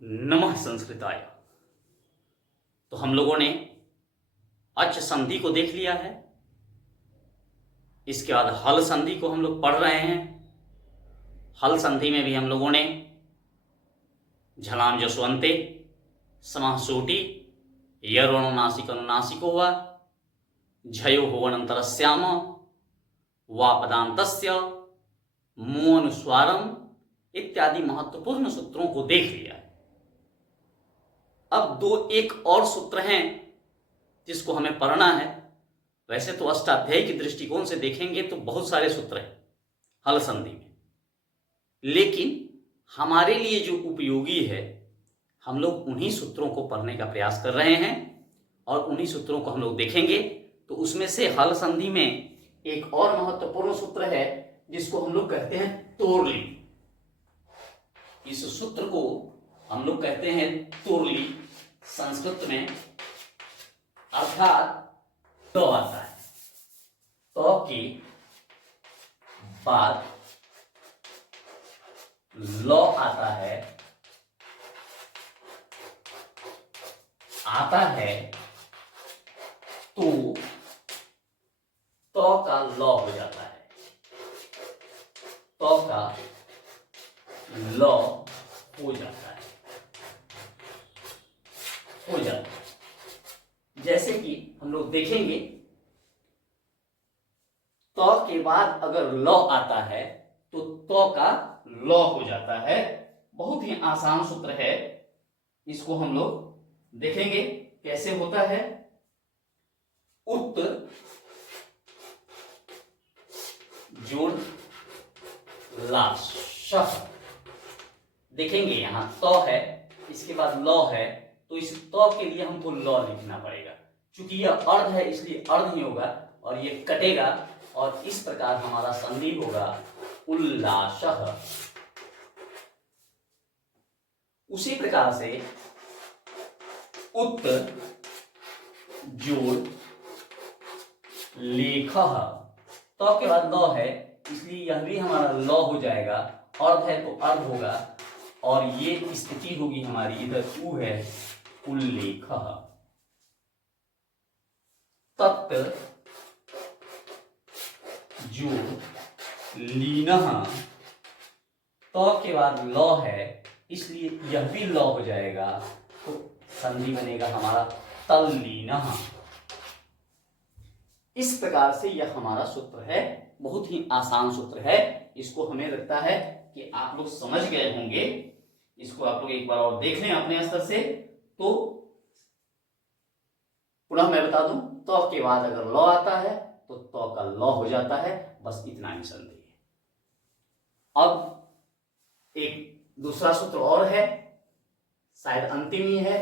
नमः संस्कृताय। तो हम लोगों ने अच संधि को देख लिया है। इसके बाद हल संधि को हम लोग पढ़ रहे हैं। हल संधि में भी हम लोगों ने झलाम जसवंते, समाह सोटी, यरोनुनासिक अनुनासिको वा, झयो हो अनंतरस्याम, वा पदांतस्य, मु अनुस्वारम इत्यादि महत्वपूर्ण सूत्रों को देख लिया है। अब एक और सूत्र हैं जिसको हमें पढ़ना है। वैसे तो अष्टाध्यायी की दृष्टिकोण से देखेंगे तो बहुत सारे सूत्र हैं हल संधि में, लेकिन हमारे लिए जो उपयोगी है हम लोग उन्हीं सूत्रों को पढ़ने का प्रयास कर रहे हैं और उन्हीं सूत्रों को हम लोग देखेंगे। तो उसमें से हल संधि में एक और महत्वपूर्ण सूत्र है जिसको हम लोग कहते हैं तोरली। इस सूत्र को हम लोग कहते हैं तोरली संस्कृत में, अर्थात तो आता है तो के बाद लॉ आता है, तो का लॉ हो जाता है, तो का लॉ हो जाता है। जैसे कि हम लोग देखेंगे तो के बाद अगर लॉ आता है तो का लॉ हो जाता है। बहुत ही आसान सूत्र है, इसको हम लोग देखेंगे कैसे होता है। उत जोड़ लाश, देखेंगे यहां तो है, इसके बाद लॉ है, तो इस तो के लिए हमको लॉ लिखना पड़ेगा। चूंकि यह अर्ध है इसलिए अर्ध ही होगा और ये कटेगा और इस प्रकार हमारा संधि होगा उल्लासः। उसी प्रकार से उत जोड़ लेखः, तो के बाद लॉ है इसलिए यह भी हमारा लॉ हो जाएगा। अर्ध है तो अर्ध होगा और ये स्थिति होगी हमारी, इधर उ है उल्लेखः। तत् जोड़ लीनः, तो के बाद लॉ है इसलिए यह भी लॉ हो जाएगा, तो संधि बनेगा हमारा तल्लीनः। इस प्रकार से यह हमारा सूत्र है, बहुत ही आसान सूत्र है। इसको हमें लगता है कि आप लोग समझ गए होंगे। इसको आप लोग एक बार और देख लें अपने स्तर से। तो पुनः मैं बता दूं, तो के बाद अगर लॉ आता है तो का लॉ हो जाता है, बस इतना ही संधि है। अब एक दूसरा सूत्र और है, शायद अंतिम ही है,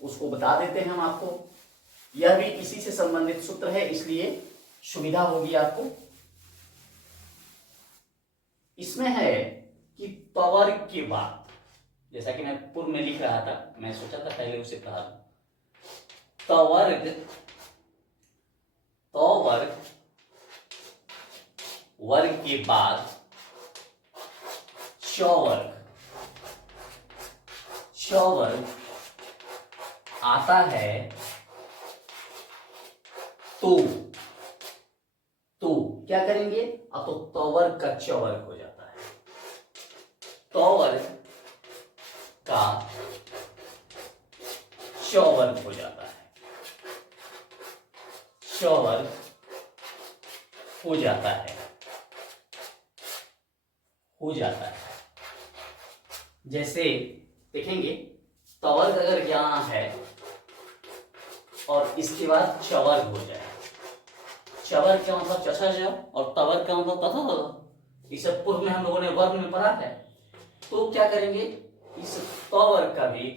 उसको बता देते हैं हम आपको। यह भी इसी से संबंधित सूत्र है इसलिए सुविधा होगी आपको। इसमें है कि तवर्ग के बाद, जैसा कि मैं पूर्व में लिख रहा था, मैं सोचा था पहले उसे पढ़ा दूं। तवर्ग, तवर्ग वर्ग के बाद चवर्ग, चवर्ग आता है तो क्या करेंगे, अब तो तवर्ग का चवर्ग हो जाता है। तवर्ग का चवर्ग हो जाता है, चवर्ग हो जाता है, हो जाता है। जैसे देखेंगे तवर्ग अगर यहाँ है और इसके बाद चवर्ग हो जाए, चवर्ग का मतलब चछा ज और तवर्ग का मतलब तथा, इसे पूर्व में हम लोगों ने वर्ग में पढ़ा है। तो क्या करेंगे, इस तवर्ग का भी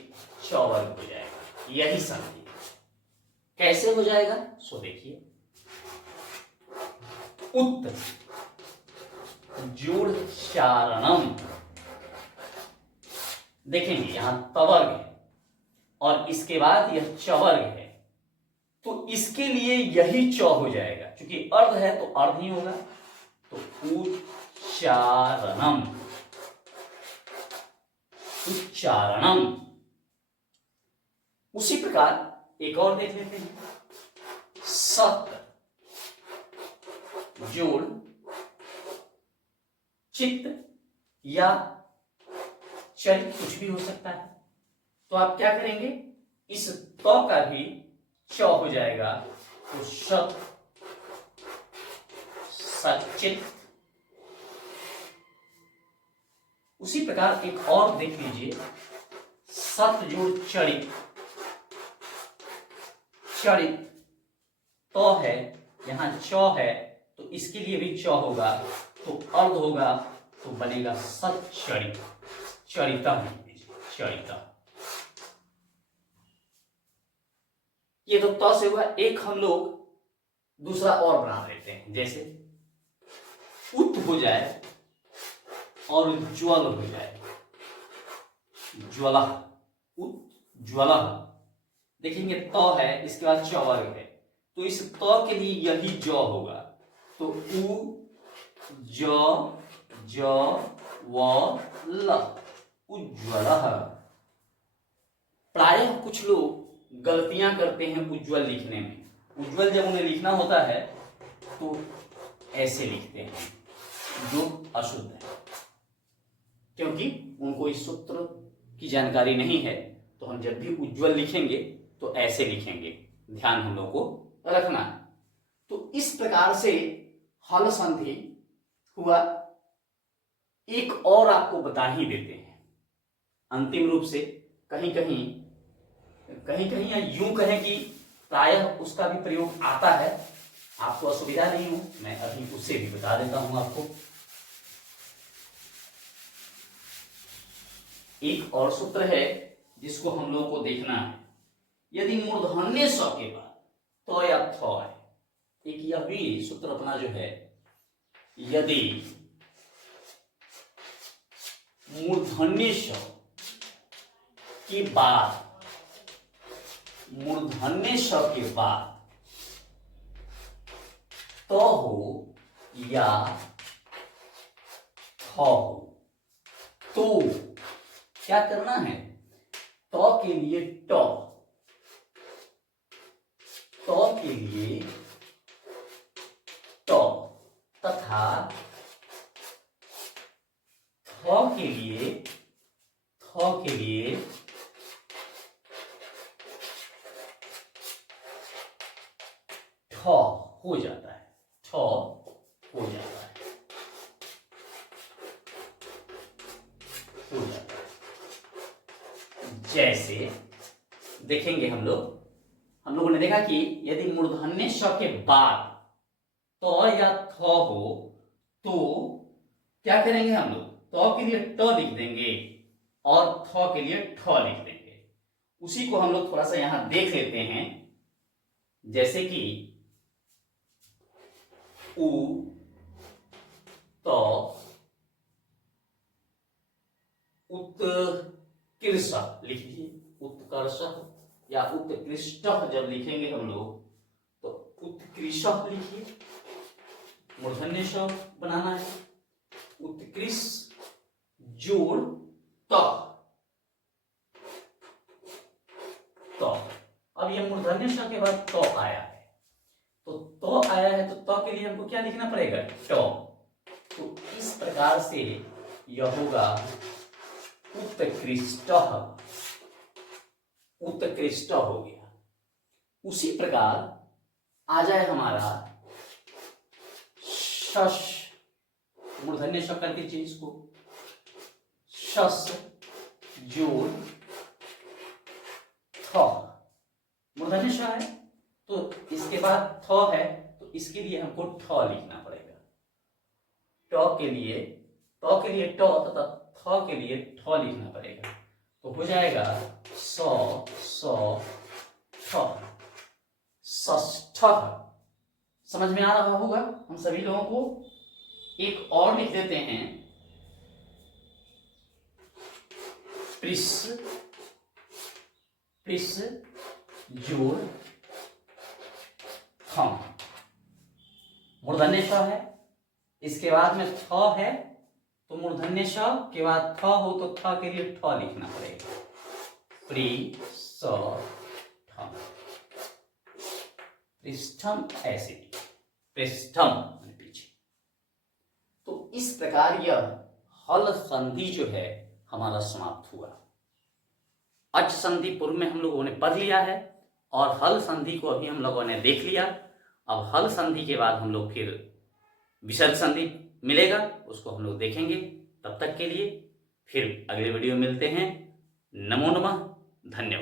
चवर्ग हो जाएगा, यही संधि। कैसे हो जाएगा सो देखिए। उत जोड़ चारणम, देखेंगे यहां तवर्ग है और इसके बाद यह चवर्ग है, तो इसके लिए यही चौ हो जाएगा। क्योंकि अर्ध है तो अर्ध ही होगा, तो उच्चारणम, उच्चारणम उसी प्रकार एक और देख लेते हैं, सत जोड़ चित्त या चरित, कुछ भी हो सकता है। तो आप क्या करेंगे, इस तो का भी च हो जाएगा, तो सत सचित। उसी प्रकार एक और देख लीजिए, सत जोड़ चरित, चरित तो है, यहां च है तो इसके लिए भी च होगा, तो अर्ध होगा तो बनेगा सच्चरित, चरिता चरिता। ये तो त से हुआ। एक हम लोग दूसरा और बना लेते हैं, जैसे उत हो जाए और ज्वल हो जाए, ज्वला, उत ज्वला। देखेंगे तो है, इसके बाद च वर्ग है, तो इस तो के लिए यही ज होगा, तो उ ज व ल, उज्ज्वल। प्रायः कुछ लोग गलतियां करते हैं उज्ज्वल लिखने में। उज्ज्वल जब उन्हें लिखना होता है तो ऐसे लिखते हैं, जो अशुद्ध है, क्योंकि उनको इस सूत्र की जानकारी नहीं है। तो हम जब भी उज्ज्वल लिखेंगे तो ऐसे लिखेंगे, ध्यान हम लोग को रखना है। तो इस प्रकार से हल संधि हुआ। एक और आपको बता ही देते हैं अंतिम रूप से, कहीं कहीं या यूं कहें कि प्रायः उसका भी प्रयोग आता है, आपको असुविधा नहीं हो, मैं अभी उससे भी बता देता हूं आपको। एक और सूत्र है जिसको हम लोग को देखना है। यदि मूर्धन्य स के बाद तो या थ है, एक यह भी सूत्र अपना जो है, यदि मूर्धन्य स के बाद, मूर्धन्य स के बाद तो हो या थ हो, तो क्या करना है, तो के लिए ट, तो के लिए ट तथा थ के लिए ठ हो जाता है, ठ हो जाता है, हो जाता है। जैसे देखेंगे हम लोगों ने देखा कि यदि मूर्धन्य श के बाद तो या थ हो तो क्या करेंगे हम लोग, तो के लिए ट लिख देंगे और थ के लिए ठ लिख देंगे। उसी को हम लोग थोड़ा सा यहां देख लेते हैं, जैसे कि उ तो उत्कृष्ट लिख लीजिए, उत्कर्ष या उत्कृष्ट जब लिखेंगे हम लोग तो उत्कृष्ट लिखिए, मूर्धन्य श बनाना है, उत्कृष्ट जोड़ त, तो अब ये मूर्धन्य श के बाद तो आया है, तो आया है, तो के लिए हमको क्या लिखना पड़ेगा, तो इस प्रकार से यह होगा उत्कृष्ट, उत्कृष्ट हो गया। उसी प्रकार आ जाए हमारा शश, मूर्धन्य श करके चीज को, शस जोड़ थ, मूर्धन्य श है तो इसके बाद थ है, तो इसके लिए हमको ठ लिखना पड़ेगा, ट के लिए ट तथा थ के लिए ठ लिखना पड़ेगा, तो हो जाएगा षष्ठ। समझ में आ रहा होगा हम सभी लोगों को। एक और लिख देते हैं, प्रिस जोड़ थम, मूर्धन्य श है, इसके बाद में थ है, तो मूर्धन्य श के बाद थ हो तो थ के लिए ठ लिखना पड़ेगा, पृष्ठम एसिड, पृष्ठम पीछे। तो इस प्रकार यह हल संधि जो है हमारा समाप्त हुआ। अच संधि पूर्व में हम लोगों ने पढ़ लिया है और हल संधि को अभी हम लोगों ने देख लिया। अब हल संधि के बाद हम लोग फिर विसर्ग संधि मिलेगा, उसको हम लोग देखेंगे। तब तक के लिए फिर अगले वीडियो में मिलते हैं। नमो नमः, धन्यवाद।